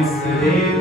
sereno.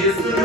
Jesus.